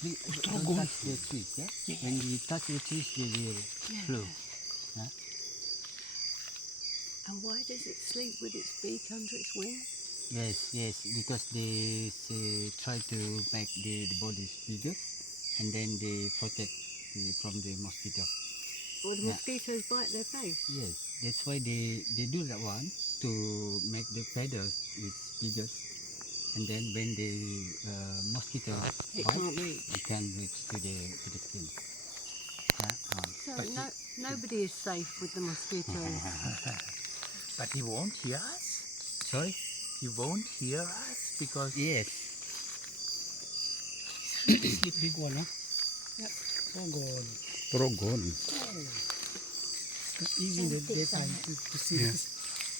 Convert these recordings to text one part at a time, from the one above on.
Don't touch the trees, yeah? When you touch the trees, they will flow. Yeah? And why does it sleep with its beak under its wing? Yes, because they try to make the bodies bigger, and then they protect from the mosquito. Or the Yeah. mosquitoes bite their face? Yes, that's why they do that one to make the feathers is bigger, and then when the mosquito It bite, can't reach. it can reach to the skin. Yeah. So nobody is safe with the mosquitoes. But he won't hear us. Sorry? He won't hear us because Yes. sleep big one, huh? Yep. Trogon. It's easy in the daytime to see this.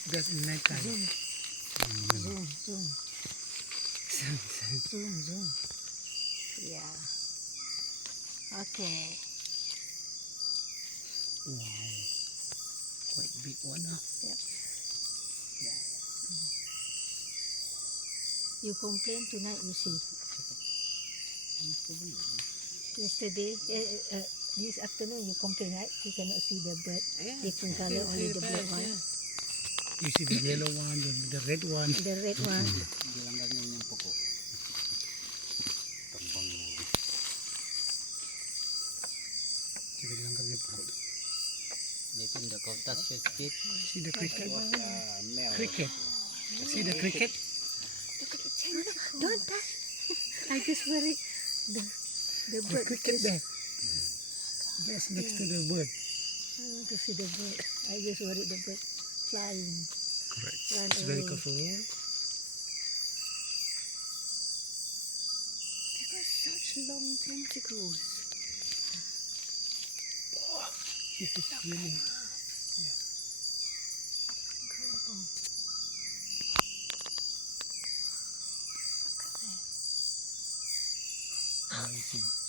Just in night time. Zoom. Zoom, zoom. Zoom, zoom. Yeah. Okay. Wow. Quite big one, huh? Yep. You complain tonight, you see. Yesterday, this afternoon you complain, right? You cannot see the bird. Different color, only the black one. You see the yellow one, the red one. The red one. Dilanggar niya yung puko. Tambang mo. Sige lang kami po. Dito in the touch your skin. See the cricket? Cricket. See the cricket? Look at the tentacle. Don't touch. I just worry. The The bird. cricket there. Just next to the bird. I want to see the bird. I just worried the bird flying. Correct. Run It's very away. careful. They got such long tentacles. This is really Incredible. Look at that. amazing.